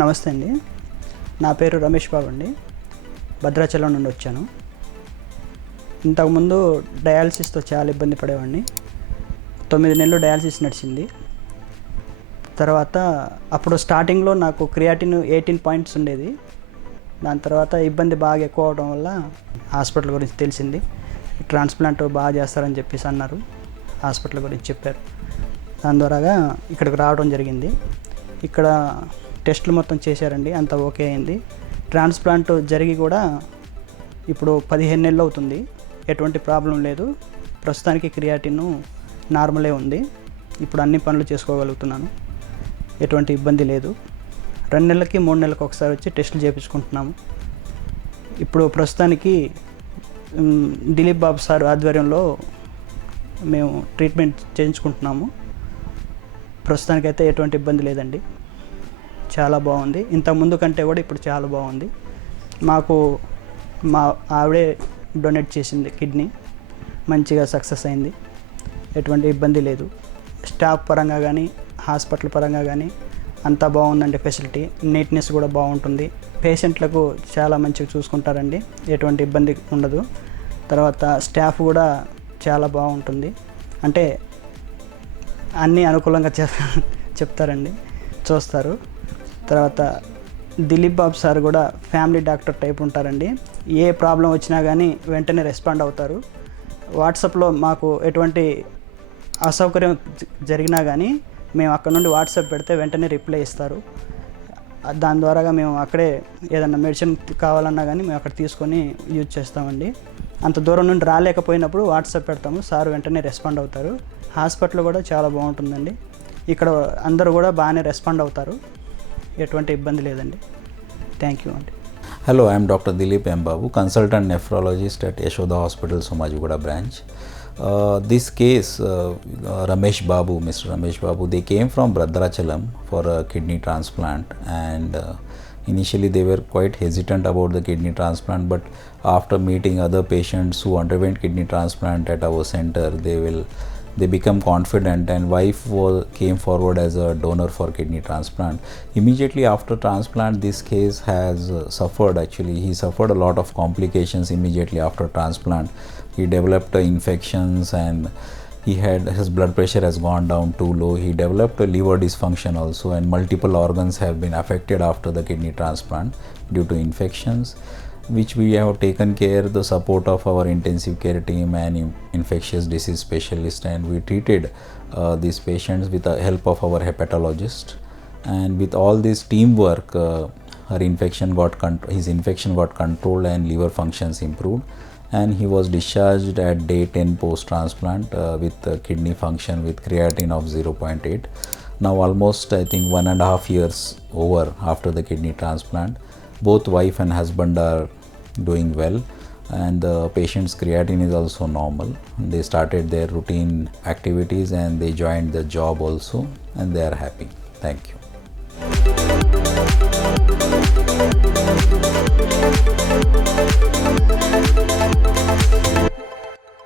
నమస్తే అండి. నా పేరు రమేష్ బాబు అండి. భద్రాచలం నుండి వచ్చాను. ఇంతకుముందు డయాలసిస్తో చాలా ఇబ్బంది పడేవాడిని. 9 నెలలు డయాలసిస్ నడిచింది. తర్వాత అప్పుడు స్టార్టింగ్లో నాకు క్రియాటిన్ 18 పాయింట్స్ ఉండేది. దాని తర్వాత ఇబ్బంది బాగా ఎక్కువ అవడం వల్ల హాస్పిటల్ గురించి తెలిసింది. ట్రాన్స్ప్లాంట్ బాగా చేస్తారని చెప్పేసి అన్నారు. హాస్పిటల్ గురించి చెప్పారు. దాని ద్వారాగా ఇక్కడికి రావడం జరిగింది. ఇక్కడ టెస్టులు మొత్తం చేశారండి. అంతా ఓకే అయింది. ట్రాన్స్ప్లాంట్ జరిగి కూడా ఇప్పుడు 15 నెలలు అవుతుంది. ఎటువంటి ప్రాబ్లం లేదు. ప్రస్తుతానికి క్రియాటిన్ నార్మలే ఉంది. ఇప్పుడు అన్ని పనులు చేసుకోగలుగుతున్నాను. ఎటువంటి ఇబ్బంది లేదు. 2 నెలలకి 3 నెలలకు ఒకసారి వచ్చి టెస్టులు చేయించుకుంటున్నాము. ఇప్పుడు ప్రస్తుతానికి దిలీప్ బాబు సార్ ఆధ్వర్యంలో మేము ట్రీట్మెంట్ చేయించుకుంటున్నాము. ప్రస్తుతానికైతే ఎటువంటి ఇబ్బంది లేదండి. చాలా బాగుంది. ఇంతకుముందు కంటే కూడా ఇప్పుడు చాలా బాగుంది. మాకు మా ఆవిడే డొనేట్ చేసింది కిడ్నీ. మంచిగా సక్సెస్ అయింది. ఎటువంటి ఇబ్బంది లేదు. స్టాఫ్ పరంగా కానీ హాస్పిటల్ పరంగా కానీ అంతా బాగుందండి. ఫెసిలిటీ నీట్నెస్ కూడా బాగుంటుంది. పేషెంట్లకు చాలా మంచిగా చూసుకుంటారండి. ఎటువంటి ఇబ్బంది ఉండదు. తర్వాత స్టాఫ్ కూడా చాలా బాగుంటుంది. అంటే అన్నీ అనుకూలంగా చెప్తారండి, చూస్తారు. తర్వాత దిలీప్ బాబు సార్ కూడా ఫ్యామిలీ డాక్టర్ టైప్ ఉంటారండి. ఏ ప్రాబ్లం వచ్చినా కానీ వెంటనే రెస్పాండ్ అవుతారు. వాట్సాప్లో మాకు ఎటువంటి అసౌకర్యం జరిగినా కానీ మేము అక్కడ నుండి వాట్సాప్ పెడితే వెంటనే రిప్లై ఇస్తారు. దాని ద్వారాగా మేము అక్కడే ఏదన్నా మెడిసిన్ కావాలన్నా కానీ మేము అక్కడ తీసుకొని యూజ్ చేస్తామండి. అంత దూరం నుండి రాలేకపోయినప్పుడు వాట్సాప్ పెడతాము. సార్ వెంటనే రెస్పాండ్ అవుతారు. హాస్పిటల్ కూడా చాలా బాగుంటుందండి. ఇక్కడ అందరూ కూడా బాగానే రెస్పాండ్ అవుతారు. ఎటువంటి ఇబ్బంది లేదండి. థ్యాంక్ యూ అండి. Hello, I am Dr. Dilip M Babu, consultant nephrologist at Yashoda Hospitals Somajiguda branch. This case, Ramesh Babu, Mr. Ramesh Babu, they came from Bhadrachalam for a kidney transplant, and initially they were quite hesitant about the kidney transplant, but after meeting other patients who underwent kidney transplant at our center, they become confident, and wife came forward as a donor for kidney transplant. Immediately after transplant, this case has suffered. Actually, he suffered a lot of complications immediately after transplant. He developed infections, and his blood pressure has gone down too low. He developed a liver dysfunction also, and multiple organs have been affected after the kidney transplant due to infections, which we have taken care the support of our intensive care team and infectious disease specialist, and we treated these patients with the help of our hepatologist. And with all this teamwork, his infection got controlled and liver functions improved, and he was discharged at day 10 post transplant with kidney function with creatinine of 0.8. Now almost I think 1.5 years over after the kidney transplant, both wife and husband are doing well, and the patient's creatinine is also normal. They started their routine activities and they joined the job also, and they are happy. Thank you.